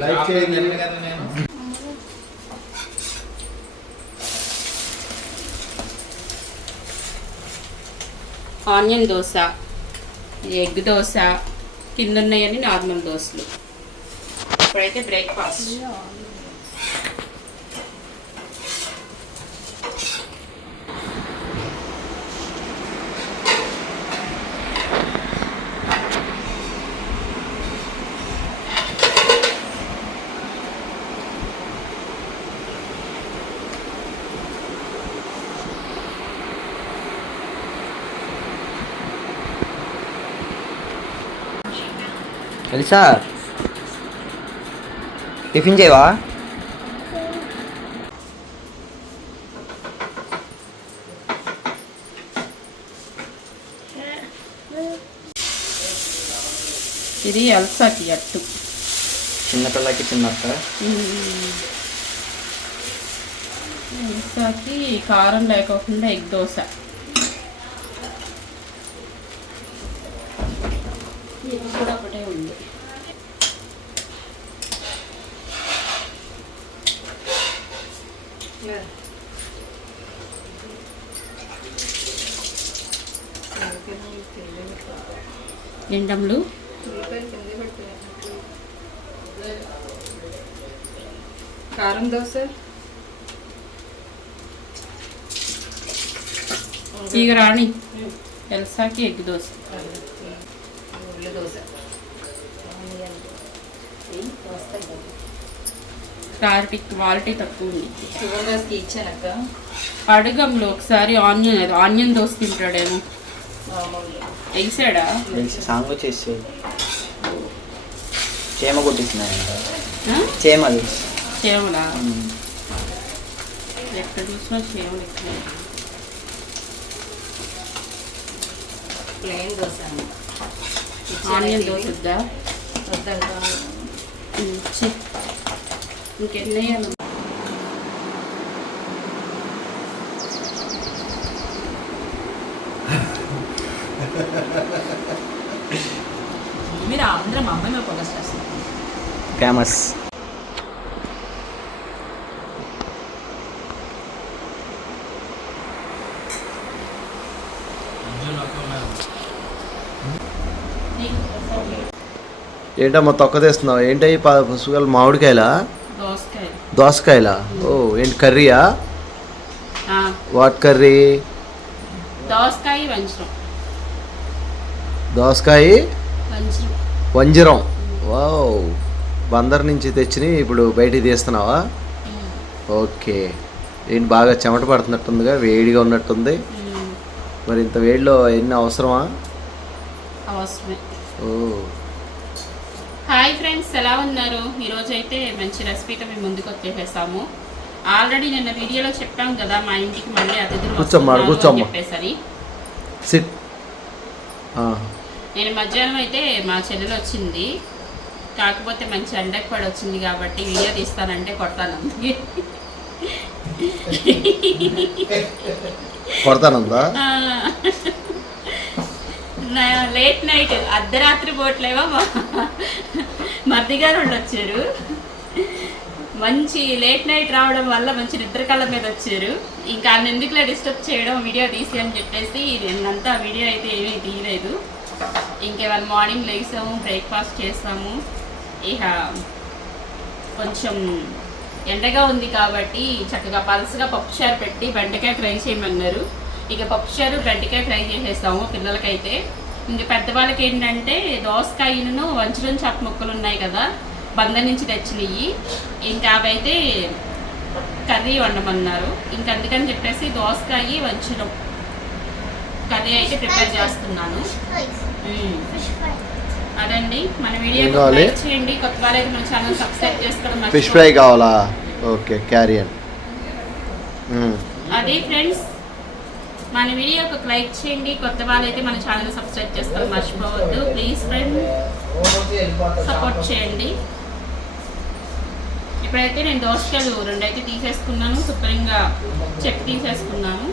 Like చేయండి నేను onion dosa egg dosa కింద ఉన్నాయని నార్మల్ దోశలు. ఇప్పుడైతే బ్రేక్ఫాస్ట్ తెలుసా టిఫిన్ చేయవా? ఇది ఎల్సాకి అట్టు. చిన్నపిల్లకి చిన్నక్క ఎల్సాకి కారం లేకోకుండా ఎగ్ దోశ. ఇది కూడా ఒకటే ఉంది. ఎండములు. కారం దోశ. ఇక రాణి ఎల్సాకి ఎగ్ దోశ. క్లారిటీ క్వాలిటీ తక్కువ ఉంది. షుగర్ దోశకి ఇచ్చానక్క. అడగంలో ఒకసారి ఆనియన్ ఆనియన్ దోశ తింటాడేమో. వేసాడా? సాంగ్ వచ్చేసి చేమ కొట్టిస్తున్నాయంట ఆ? చేమది. చేవలా ఎక్కడ చూసినా ఎక్కువ. దోశ ఆనియన్ దోశ వద్దా. ఇంకెన్ని వేయాలి? అందరం మా అమ్మాయి మీద ఫోకస్ చేస్తారు ఫేమస్ ఏంటమ్మా తొక్క తెస్తున్నావు ఏంటి పసుగలు మామిడికాయలా? దోసకాయ. దోసకాయలా? ఓ ఏంటి కర్రీయా? వాట్ కర్రీ దోసకాయ దోసకాయ? వంజరం. వావ్. బందర్ నుంచి తెచ్చిని ఇప్పుడు బయటికి తీస్తున్నావా? ఓకే. ఏంటి బాగా చెమట పడుతున్నట్టుందిగా వేడిగా ఉన్నట్టుంది. మరి ఇంత వేడిలో ఎన్ని అవసరమా? అవసరమే. ఓ. హాయ్ ఫ్రెండ్స్ ఎలా ఉన్నారు? ఈరోజు అయితే మంచి రెసిపీతో మేము ముందుకు వచ్చేసేసాము ఆల్రెడీ నిన్న వీడియోలో చెప్పాం కదా మా ఇంటికి మళ్ళీ అతిథులు. చెప్పేసరి. సిట్. నేను మధ్యాహ్నం అయితే మా చెల్లెలు వచ్చింది. కాకపోతే మంచి ఎండకు పడి వచ్చింది కాబట్టి వీడియో తీస్తానంటే కొడతాను అందుకే. కొడతానందా? లేట్ నైట్ అర్ధరాత్రి పోట్లేవో? మర్ది గారు వచ్చారు. మంచి లేట్ నైట్ రావడం వల్ల మంచి నిద్ర కళ్ళ మీద వచ్చారు. ఇంకా ఆయన ఎందుకులే డిస్టర్బ్ చేయడం వీడియో తీసి అని చెప్పేసి నిన్నంతా వీడియో అయితే ఏమీ తీయలేదు. ఇంకేవాళ్ళ మార్నింగ్ లేసాము బ్రేక్ఫాస్ట్ చేసాము. ఇక కొంచెం ఎండగా ఉంది కాబట్టి చక్కగా పలసగా పప్పుచారు పెట్టి బెండకాయ ఫ్రై చేయమన్నారు. ఇక పప్పుచారు బెండకాయ ఫ్రై చేసేస్తాము పిల్లలకైతే. ఇంక పెద్దవాళ్ళకి ఏంటంటే దోసకాయలను వంచడం చాప ముక్కలు ఉన్నాయి కదా బంద నుంచి తెచ్చినవి ఇంకా అవైతే కర్రీ వండమన్నారు. ఇంక అందుకని చెప్పేసి దోసకాయ వంచడం. కర్రీ అయితే ప్రిపేర్ చేస్తున్నాను. మ్మ్. అదండి. మన వీడియో? లైక్ చేయండి. కొత్త వాళ్ళైతే మన ఛానల్ సబ్స్క్రైబ్ చేసుకోవడం ఫిష్. ఫ్రై కావాలా? ఓకే క్యారియన్ అదే ఫ్రెండ్స్ మన వీడియోకి ఒక లైక్ చేయండి. కొత్త వాళ్ళైతే మన ఛానల్ సబ్స్క్రైబ్ చేసుకోవడం మర్చిపోవద్దు. ప్లీజ్ ఫ్రెండ్ సపోర్ట్ చేయండి. ఇప్పుడైతే నేను దోసకాయలు రెండైతే తీసేసుకున్నాను. శుభ్రంగా చెక్ తీసేసుకున్నాను.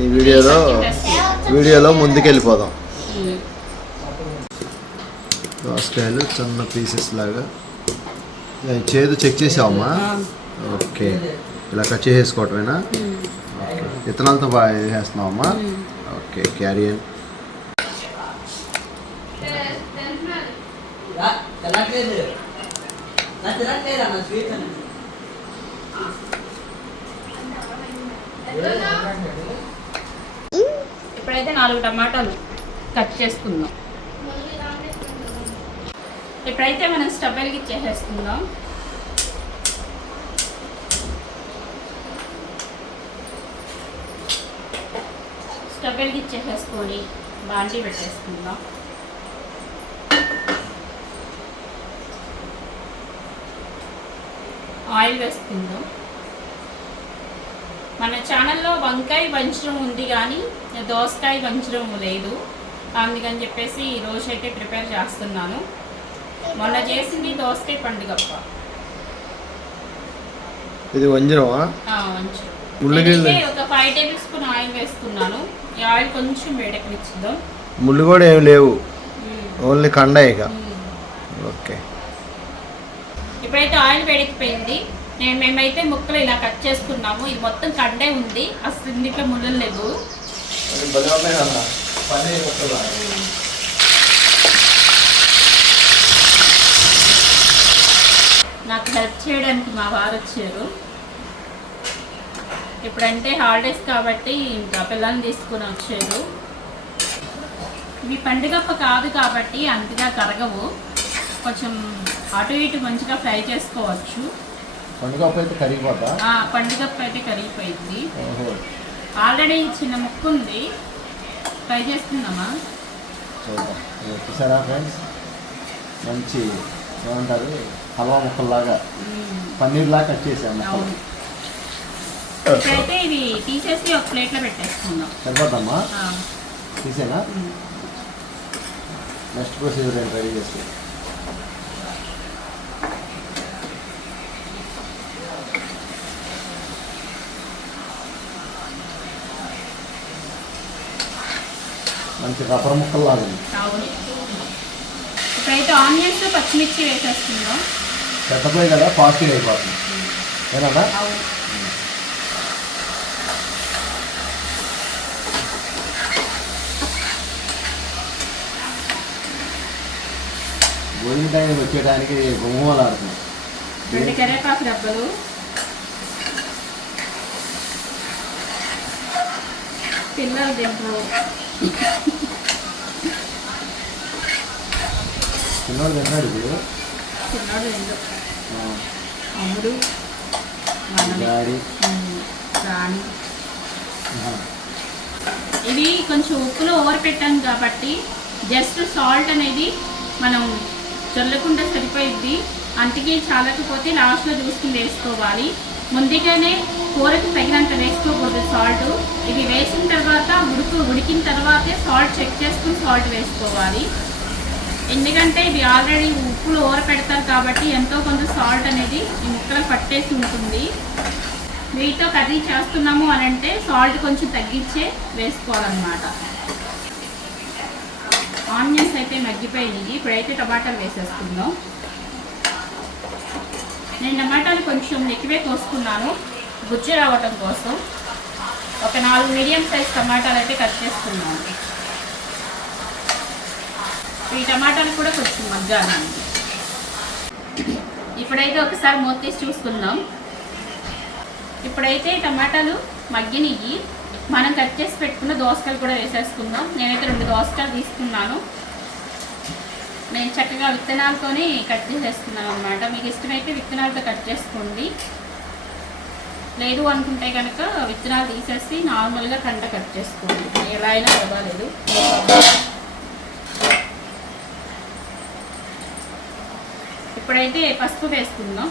ఈ వీడియోలో వీడియోలో ముందుకెళ్ళిపోదాం. దోసకాయలు చిన్న పీసెస్ లాగా. చేదు చెక్ చేసావమ్మా? ఓకే ఇలా కట్ చేసేసుకోవటమేనా? విత్తనాలతో బాగా చేస్తున్నావమ్మా. ఓకే క్యారియన్ ఇప్పుడైతే నాలుగు టమాటాలు కట్ చేసుకుందాం. ఇప్పుడైతే మనం స్టవ్ వెలిగించేసేసుకుందాం. స్టవ్ వెలిగించేసేసుకొని బాండీ పెట్టేసుకుందాం. ఆయిల్ వేసుకుందాం. మన ఛానల్లో వంకాయ వంచడం ఉంది కానీ దోసకాయ వంచడం లేదు. అందుకని చెప్పేసి ఈ రోజు అయితే ప్రిపేర్ చేస్తున్నాను. మొన్న చేసింది దోసకాయ పండుగప్ప ఇది. నేనైతే ఒక ఫైవ్ టేబుల్ స్పూన్ ఆయిల్ వేసుకున్నాను ఈ ఆయిల్ కొంచెం వేడెక్కనిచ్చుదాం ముళ్ళు కూడా ఏమి లేవు. ఓన్లీ కండ ఇక. ఓకే. ఇప్పుడైతే ఆయిల్ వేడెక్కిపోయింది. నేను మేమైతే ముక్కలు ఇలా కట్ చేసుకున్నాము. ఇది మొత్తం కండే ఉంది. అసలు ఇందులో ముళ్ళు లేవు. నాకు హెల్ప్ చేయడానికి మా వారు వచ్చారు. ఇప్పుడంటే హాలిడేస్ కాబట్టి ఇంకా పిల్లల్ని తీసుకుని వచ్చారు. ఇవి పండుగప్ప కాదు కాబట్టి అంతగా కరగవు. కొంచెం అటు ఇటు మంచిగా ఫ్రై చేసుకోవచ్చు. పండుగ అయితే కరిగిపోతా ఆ, పండుగప్ప అయితే కరిగిపోయింది. ఓహో. ఆల్రెడీ చిన్న ముక్క ఉంది. ఫ్రై చేసుకుందామా చూద్దాం. ఇది చూసారా ఫ్రెండ్స్? మంచి ఏమంటారు? హల్వా ముక్కల్లాగా. పన్నీర్ లాగా కట్ చేసాం ఇప్పుడైతే ఇవి తీసేసి ఒక ప్లేట్లో పెట్టేసుకుందాం. సరిపోద్దమ్మా తీసేనా. నెక్స్ట్ ప్రొసీజర్ ఏంటి రెడీ మంచి రబ్బర్ ఉంది. అవును. ఇప్పుడైతే ఆనియన్స్ పచ్చిమిర్చి పెద్దపోయి కదా ఫాస్ట్గా అయిపోతుంది. ఏనా అవును. భోజన టైం వచ్చేయడానికి గుమ్మలాడుతుంది రెండు కరివేపాకు డబ్బలు పిల్లలు తింటారు చిన్నోడు తిన్నాడు ఇప్పుడు? చిన్నోడు అమ్ముడు రాణి. ఇవి కొంచెం ఉప్పులో ఓవర్ పెట్టాం కాబట్టి జస్ట్ సాల్ట్ అనేది మనం చల్లకుండా సరిపోయిద్ది. అంతకి చాలకపోతే లాస్ట్లో చూసుకుని వేసుకోవాలి. ముందుగానే కూరకి తగినంత వేసుకోకూడదు సాల్ట్. ఇవి వేసిన తర్వాత ఉడుకు ఉడికిన తర్వాతే సాల్ట్ చెక్ చేసుకుని సాల్ట్ వేసుకోవాలి. ఎందుకంటే ఇవి ఆల్రెడీ ఉప్పులు ఊర పెడతారు కాబట్టి ఎంతో కొంత సాల్ట్ అనేది ఈ ముక్కలు పట్టేసి ఉంటుంది. వీటితో కర్రీ చేస్తున్నాము అని అంటే సాల్ట్ కొంచెం తగ్గించే వేసుకోవాలన్నమాట. ఆనియన్స్ అయితే మగ్గిపోయింది ఇప్పుడైతే టమాటాలు వేసేసుకుందాం. నేను టమాటాలు కొంచెం ఎక్కువే కోసుకున్నాను గుజ్జు రావటం కోసం. ఒక నాలుగు మీడియం సైజ్ టమాటాలు అయితే కట్ చేసుకున్నాను. ఈ టమాటాలు కూడా కొంచెం మగ్గాలండి. ఇప్పుడైతే ఒకసారి మూత తీసి చూసుకుందాం. ఇప్పుడైతే టమాటాలు మగ్గినవి మనం కట్ చేసి పెట్టుకున్న దోసకాయలు కూడా వేసేసుకుందాం. నేనైతే రెండు దోసకాయలు తీసుకున్నాను. నేను చక్కగా విత్తనాలతోనే కట్ చేసేస్తున్నాను అనమాట మీకు ఇష్టమైతే విత్తనాలతో కట్ చేసుకోండి. లేదు అనుకుంటే కనుక విత్తనాలు తీసేసి నార్మల్గా కంట కట్ చేసుకోండి. ఎలా అయినా పర్వాలేదు. ఇప్పుడైతే పసుపు వేసుకుందాం.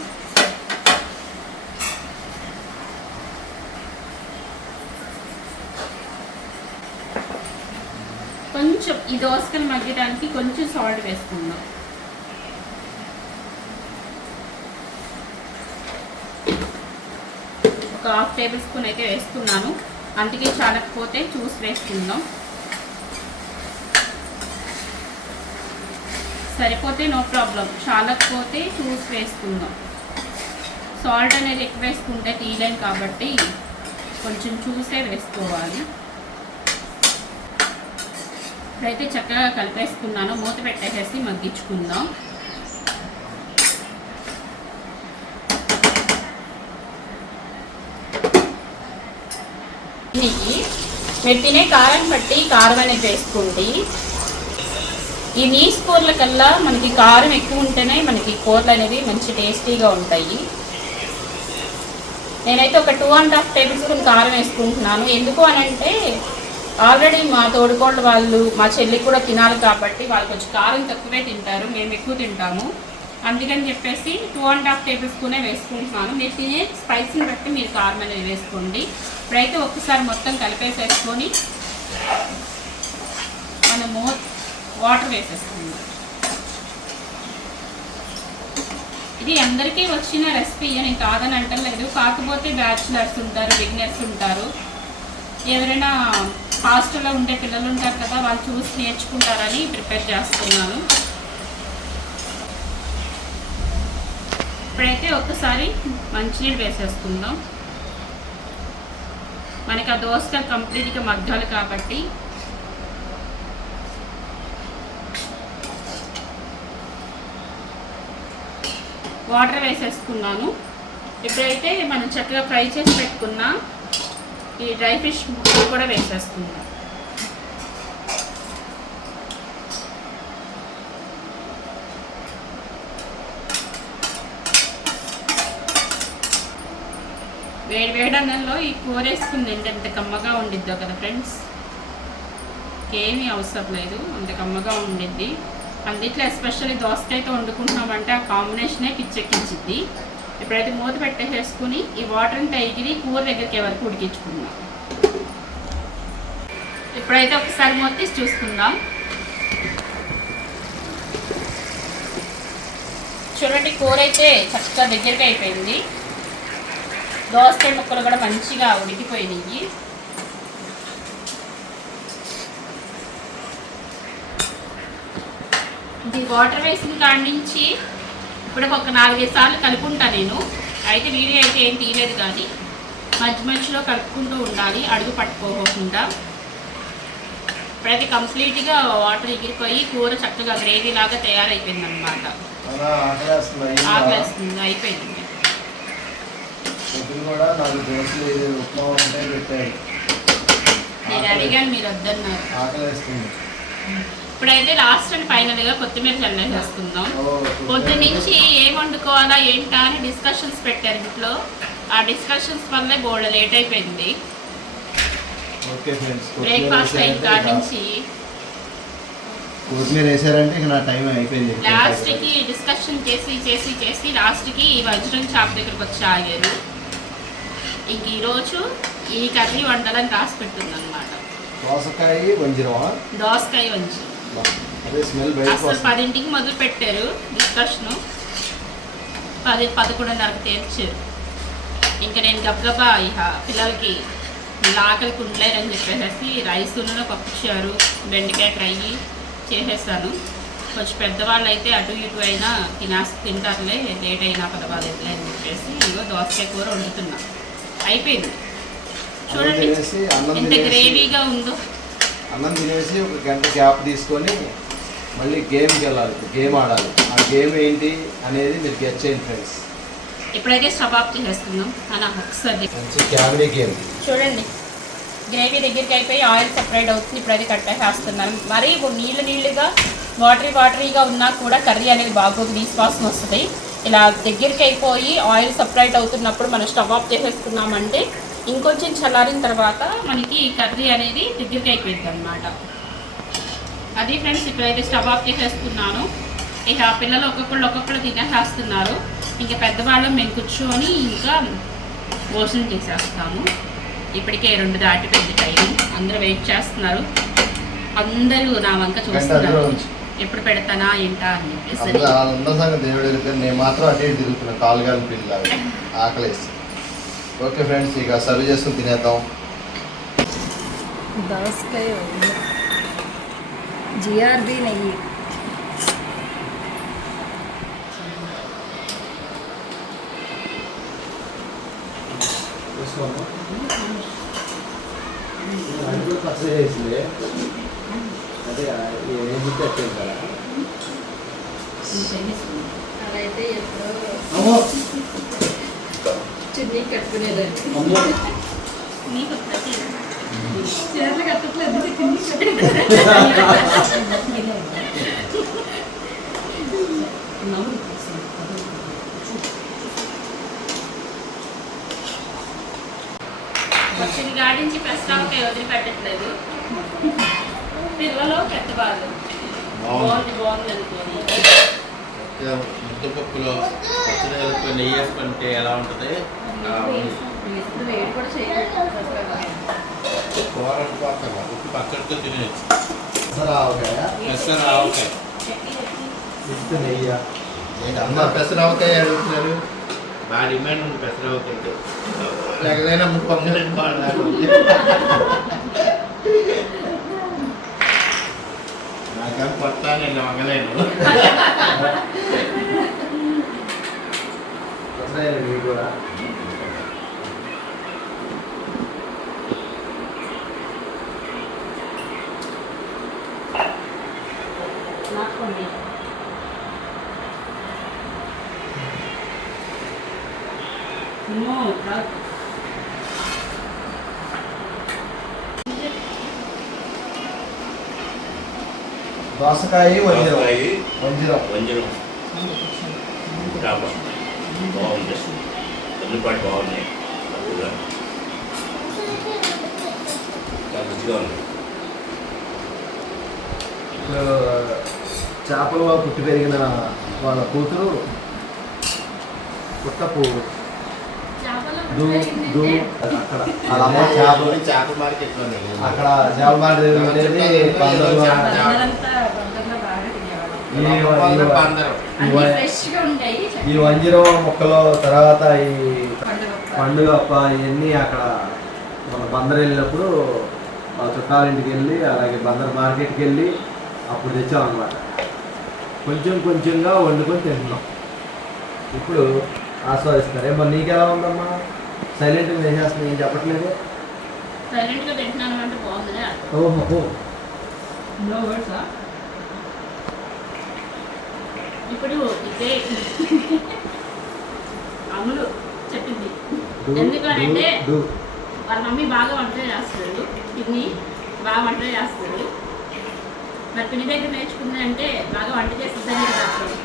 కొంచెం ఈ దోసకలు మగ్గడానికి కొంచెం సాల్ట్ వేసుకుందాం. ఒక హాఫ్ టేబుల్ స్పూన్ అయితే వేస్తున్నాను అందుకే చాలకపోతే చూసి వేసుకుందాం. సరిపోతే నో ప్రాబ్లం. చాలకపోతే చూసి వేసుకుందాం. సాల్ట్ అనేది ఎక్కువ వేసుకుంటే తీయలేం కాబట్టి కొంచెం చూసే వేసుకోవాలి. ఇప్పుడైతే చక్కగా కలిపేసుకున్నాను. మూత పెట్టేసేసి మగ్గించుకుందాం. నెయ్యి మీరు తినే కారం బట్టి కారం అనేది వేసుకోండి ఈ నీస్ కూరల కల్లా మనకి కారం ఎక్కువ ఉంటేనే మనకి కూరలు అనేవి మంచి టేస్టీగా ఉంటాయి. నేనైతే ఒక two and half tablespoon కారం వేసుకుంటున్నాను. ఎందుకు అని అంటే ఆల్రెడీ మా తోడుకోళ్ళు వాళ్ళు మా చెల్లి కూడా తినాలి కాబట్టి వాళ్ళు కొంచెం కారం తక్కువే తింటారు మేము ఎక్కువ తింటాము. అందుకని చెప్పేసి టూ అండ్ హాఫ్ టేబుల్ స్పూనే వేసుకుంటున్నాను. మీరు తినే స్పైస్ని బట్టి మీరు కారం అనేది వేసుకోండి. ఇప్పుడైతే ఒక్కసారి మొత్తం కలిపేసేసుకొని మనము వాటర్ వేసేసుకుందాం. ఇది అందరికీ వచ్చిన రెసిపీ నేను కాదని అంటలేదు. కాకపోతే బ్యాచులర్స్ ఉంటారు బిగినర్స్ ఉంటారు. ఎవరైనా హాస్టల్లో ఉండే పిల్లలు ఉంటారు కదా వాళ్ళు చూసి నేర్చుకుంటారని ప్రిపేర్ చేస్తున్నాను. ఇప్పుడైతే ఒక్కసారి మంచినీళ్ళు వేసేసుకుందాం. మనకి ఆ దోసకాయ కంప్లీట్గా మగ్గాలి కాబట్టి. వాటర్ వేసేసుకున్నాను. ఇప్పుడైతే మనం చక్కగా ఫ్రై చేసి పెట్టుకున్నాం ఈ డ్రై ఫిష్ ముక్కలు కూడా వేసేసుకుందాం వేడి వేడి అన్నంలో ఈ కూర వేసుకుంది ఎంత కమ్మగా ఉండిద్దో కదా ఫ్రెండ్స్. ఏమీ అవసరం లేదు అంత కమ్మగా ఉండిద్ది. అందుట్లో ఎస్పెషల్లీ దోసకాయతో వండుకుంటున్నామంటే ఆ కాంబినేషనే పిచ్చెక్కించిద్ది. ఇప్పుడైతే మూత పెట్టేసేసుకుని ఈ వాటర్ని తగిలి కూర దగ్గరికి వరకు ఉడికించుకుందాం. ఇప్పుడైతే ఒకసారి మూత తీసి చూసుకుందాం. చూడండి కూర అయితే చక్కగా దగ్గరగా అయిపోయింది. దోసకాయ ముక్కలు కూడా మంచిగా ఉడికిపోయినాయి. ఇది వాటర్ వేసిన కాడి నుంచి ఇప్పుడు ఒక నాలుగైదు సార్లు కలుపుకుంటా నేను. అయితే వీడియో అయితే ఏం తీయలేదు కానీ మధ్య మధ్యలో కలుపుకుంటూ ఉండాలి అడుగు పట్టుకోకుండా. ఇప్పుడైతే కంప్లీట్గా వాటర్ ఎగిరిపోయి కూర చక్కగా గ్రేవీ లాగా తయారైపోయింది అనమాట ఆకలేస్తుంది అయిపోయింది. నేను అడిగాను మీరు వద్దన్నారు. ఆకలేస్తుంది. ఇప్పుడైతే లాస్ట్ అండ్ ఫైనల్గా కొత్తిమీర చల్లేసేసుకుందాం ఓ, పొద్దు నుంచి ఏం వండుకోవాలా ఏంటా అని డిస్కషన్స్ పెట్టారు ఇంట్లో. ఆ డిస్కషన్స్ వల్లే బోర్డు లేట్ అయిపోయింది. బ్రేక్ఫాస్ట్ అయిన కాడ నుంచి. కొత్తిమీర వేసారంటే ఇక నా టైం అయిపోయింది లాస్ట్కి డిస్కషన్ చేసి చేసి చేసి లాస్ట్కి ఈ వజ్రం షాప్ దగ్గరకు వచ్చి ఆగారు. ఇంక ఈరోజు ఈ కర్రీ వండాలని రాసి పెట్టింది అనమాట దోసకాయ వంజిరమా దోసకాయ బయటకు అసలు పదింటికి మొదలు పెట్టారు డిస్కషను పది పదకొండున్నరకు తేల్చారు. ఇంకా నేను గబగబా ఇక పిల్లలకి ఆకలికి ఉండలేరని చెప్పేసి రైస్ పప్పుచారు బెండకాయ ఫ్రై చేసేసాను. కొంచెం పెద్దవాళ్ళు అయితే అటు ఇటు అయినా తినేసి తింటారులే లేట్ అయినా పదవాలేదులే అని చెప్పేసి ఇగో దోసకాయ కూర వండుతున్నా. అయిపోయింది. చూడండి ఎంత గ్రేవీగా ఉందో. అన్నం తినేసి ఒక గంట గ్యాప్ తీసుకొని మళ్ళీ గేమ్కి వెళ్ళాలి గేమ్ ఆడాలి. ఆ గేమ్ ఏంటి అనేది మీరు గెట్ చేయండి ఫ్రెండ్స్. ఇప్పుడైతే స్టవ్ ఆఫ్ చేసేస్తున్నాం అలా ఒకసారి మంచి క్యాబినీ గేమ్. చూడండి. గ్రేవీ దగ్గరికి అయిపోయి ఆయిల్ సపరేట్ అవుతుంది ఇప్పుడైతే కట్టేసేస్తున్నాను మరీ నీళ్ళు నీళ్ళుగా వాటరీ వాటరీగా ఉన్నా కూడా కర్రీ అనేది బాగోదు వాసన వస్తుంది. ఇలా దగ్గరికి అయిపోయి ఆయిల్ సపరేట్ అవుతున్నప్పుడు మనం స్టవ్ ఆఫ్ చేసేసుకున్నామంటే ఇంకొంచెం చల్లారిన తర్వాత మనకి కర్రీ అనేది దగ్గరికి అయిపోయింది అనమాట అది ఫ్రెండ్స్ ఇప్పుడైతే స్టవ్ ఆఫ్ చేసేసుకున్నాను ఇక పిల్లలు ఒక్కొక్కళ్ళు ఒక్కొక్కళ్ళు తినేసేస్తున్నారు. ఇంకా పెద్దవాళ్ళు మేము కూర్చొని ఇంకా భోజనం చేసేస్తాము. ఇప్పటికే రెండు దాటిపోయింది టైం అందరూ వెయిట్ చేస్తున్నారు. అందరూ నా వంక చూస్తున్నారు. ఎప్పుడు పెడతానా ఏంటా అని చెప్పేసి. నేను మాత్రం అటు ఓకే ఫ్రెండ్స్ ఇక సర్వ్ చేసుకుని తినేద్దాం దోసకాయ జిఆర్బి నెయ్యి పచ్చడి చేసింది అదే ఏం గుర్తు కదా అదైతే ఎప్పుడో అమ్మో చున్నీ కట్టుకునేదాన్ని. చీరలు కట్టట్లేదు వచ్చిన గాడించి పెసరాకే వదిలిపెట్టట్లేదు. పిల్లలు పెద్దవాళ్ళు. బాగుంది బాగుంది అనుకోని. ముద్దపప్పులో పచ్చడి కలుపుకొని నెయ్యి వేసుకుంటే ఎలా ఉంటుంది? కూర అనుకోవాలి ఉప్పు పచ్చడితో తినేయచ్చు. ఆవకాయ పెసర ఆవకాయ. నెయ్యి? పెసర ఆవకాయ అడుగుతున్నారు. బాగా డిమాండ్ ఉంది పెసర ఆవకాయ లేకపోతే పొంగలేదు వాడాలి నాకేం కొత్త నేను వంగలేను పచ్చడి నెయ్యి కూడా నాకోండి అమ్మో, రాదు. దోసకాయ వంజరం. బాగుంది ఉల్లిపాటు బాగున్నాయి. రుచిగా చేపలు పుట్టి పెరిగిన వాళ్ళ కూతురు పుట్టపు అక్కడ. వాళ్ళ అమ్మ చేపలు చేప మార్కెట్లోనే. అక్కడ చేపల మార్కెట్ ఉండేది ఈ వంజరం మొక్కలు తర్వాత ఈ పండుగ ఇవన్నీ అక్కడ మన బందర్ వెళ్ళినప్పుడు మా చుట్టాల ఇంటికి వెళ్ళి అలాగే బందర్ మార్కెట్కి వెళ్ళి అప్పుడు తెచ్చాం అనమాట కొంచెం కొంచెంగా వండుకొని తింటున్నాం. ఇప్పుడు ఆస్వాదిస్తారు. ఏమో నీకు ఎలా ఉందమ్మా? సైలెంట్గా చేసేస్తున్నా ఏం చెప్పట్లేదు? సైలెంట్గా తింటున్నాను అంటే బాగుంది ఓహో. నో వర్డ్స్ ఇప్పుడు ఇదే. అమ్ములు చెప్పింది. డు. వాళ్ళ మమ్మీ బాగా వంటలు చేస్తాడు పిన్ని బాగా వంటలు చేస్తాడు మరి పిన్ని దగ్గర నేర్చుకుంది అంటే బాగా వంట చేస్తుందని చెప్తాడు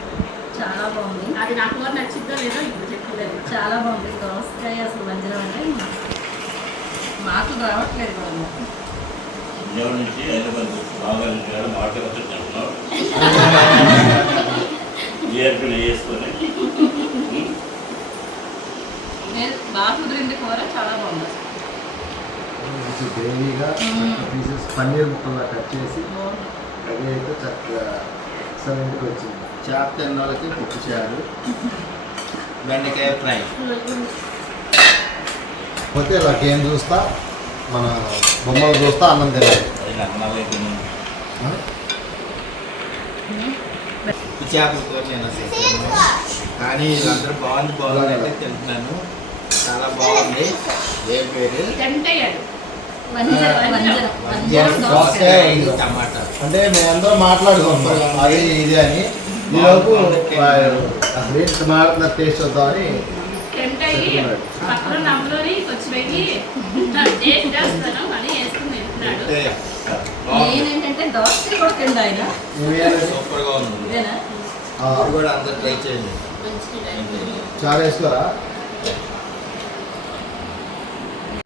చాలా బాగుంది. అది నాకు కూడా నచ్చిందో లేదో ఇప్పుడు చెప్పలేదు. చాలా బాగుంది. దోసకాయ అసలు మంచిగా అంటే మాటలు రావట్లేదు కూడా నుంచి హైదరాబాద్ బాగా వెళ్ళారు జిఆర్పీ వేసుకొని. నేను బాగా కుదిరింది కూర చాలా బాగుంది. కొంచెం గ్రేవీగా పీసెస్ పన్నీర్ ముక్కలు కట్ చేసి అది అయితే చక్కగా ఎక్సలెంట్గా వచ్చింది. చేప తిన్న వాళ్ళకి పప్పు చారు బెండకాయ ఫ్రై. పోతే ఇలా గేమ్ చూస్తా? మన బొమ్మలు చూస్తా అన్నం తినాలి. అది చేపలతో నేను. కానీ వీళ్ళందరూ బాగుంది బాగుంది అంటే తింటున్నాను. చాలా బాగుంది. ఏ పేరు? టమాటా. అంటే మేమందరం మాట్లాడుకుంటాం అది ఇది అని. ఈలోపు మాట్లాడుతున్న టేస్ట్ వద్దామని తింటాయి కూడా తిండు ఆయన. ఉంది. అది కూడా అందరు ట్రై చేయండి. చాలా వేసుకోరా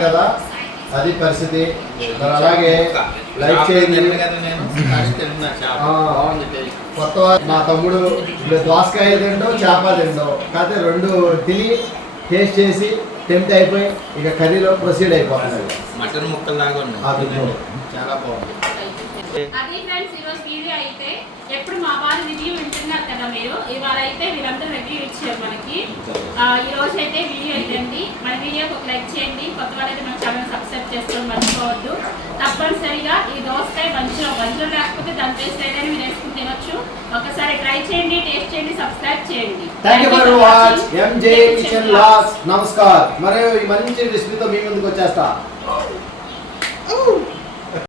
కదా? అది పరిస్థితి. మరి అలాగే లైక్ చేయండి. కొత్త మా తమ్ముడు ఇప్పుడు దోసకాయ తిండో చేప తిండో కాకపోతే రెండు తిని టేస్ట్ చేసి టెంప్ట్ అయిపోయి ఇక కర్రీలో ప్రొసీడ్ అయిపోతున్నాడు మటన్ ముక్కల్లాగా ఆ, ఉన్నాయి. చాలా బాగుంది. అది ఫ్రెండ్స్ ఈరోజు వీడియో అయితే ఎప్పుడు మా వారి రివ్యూ వింటున్నారు కదా మీరు? ఇవాళ అయితే వీళ్ళందరూ రివ్యూ ఇచ్చారు మనకి. ఆ, ఈ రోజు అయితే వీడియో ఇదండి. మన వీడియోకి ఒక లైక్ చేయండి. కొత్త వాళ్ళైతే మన ఛానల్ సబ్స్క్రైబ్ చేసుకోవడం మర్చిపోవద్దు. తప్పనిసరిగా ఈ దోసకాయ మంచిగా మంచిగా లేకపోతే దాని టేస్ట్ ఏదైనా మీరు వేసుకుని తినొచ్చు. ఒకసారి ట్రై చేయండి టేస్ట్ చేయండి సబ్స్క్రైబ్ చేయండి. Thank you Thank for you for watch watching. MJ kitchen loss నమస్కార్ మరియు ఈ మంచి రెసిపీతో మీ ముందుకు వచ్చేస్తా.